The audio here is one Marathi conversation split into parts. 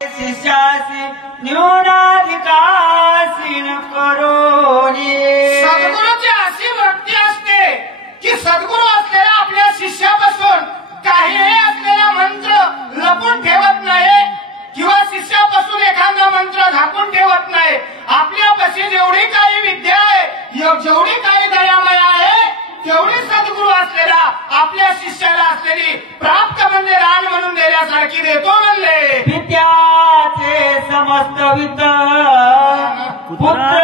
शिष्यासी न्यूनाधिकासी न करोनी। सद्गुरूची अशी वृत्ती असते की सद्गुरू असलेल्या आपल्या शिष्यापासून काहीही असलेला मंत्र लपून ठेवत नाही किंवा शिष्यापासून एखादा मंत्र झाकून ठेवत नाही। आपल्यापाशी जेवढी काही विद्या आहे, जेवढी काही दयामया आहे, तेवढी सद्गुरू असलेला आपल्या शिष्याला असलेली प्राप्त म्हणजे रान म्हणून देण्यासारखी देतो म्हणले। विद्याचे समस्त वित्त पुत्र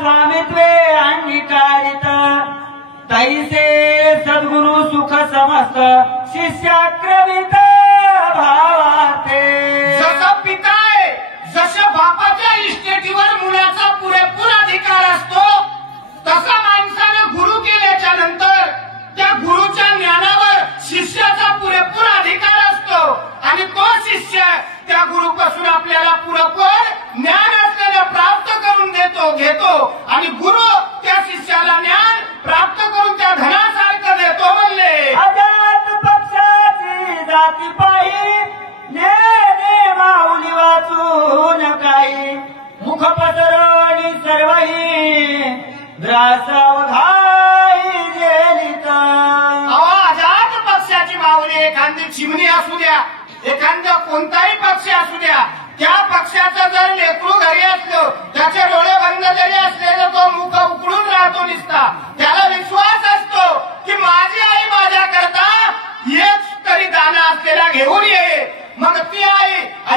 स्वामित्वे अंगीकारित तैसे सद्गुरु सुख समस्त शिष्याक्रमित भावाते। जसं पिता आहे, जसं बापाच्या इस्टेटीवर मुलाचा पुरेपूर अधिकार असतो, तसा माणसाने गुरु केल्याच्या नंतर त्या गुरुच्या ज्ञानावर शिष्याचा पुरेपूर अधिकार असतो आणि तो शिष्य त्या गुरुपासून आपल्याला पुरेपूर ज्ञान असलेलं प्राप्त करून घेतो आणि गुरु त्या शिष्याला ज्ञान प्राप्त करून त्या धनासारखं देतो म्हणले। अजात पक्षाची जाती पायी ने माऊली वाचून काही मुख पसरणी सर्वही ग्रासावघाई जेलित। अजात पक्षाची माऊली एखादी चिमणी असू द्या, एखादा कोणताही पक्षी असू द्या, त्या पक्षाचं जर लेकरू घरी असलो, त्याचे डोळे बंद जरी असले तर तो मुख उघडून राहतो निसता। त्याला विश्वास असतो की माझी आई माझ्या करता एक तरी दाना असलेला घेऊन येईल, मग ती आई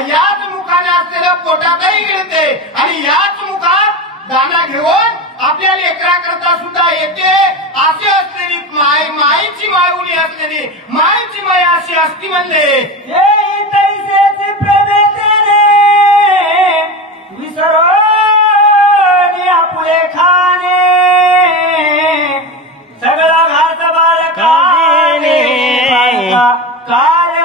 याच मुखाने असलेल्या पोटातही गिळते आणि याच मुखात दाना घेऊन आपल्या लेकराकरता सुद्धा येते। अशी असलेली माईची माऊली असलेली माईची माया अशी असती म्हणले। तैसेची प्रमेतेने विसरोनी आपुले खाणे सगळा घास बालकाने कार्य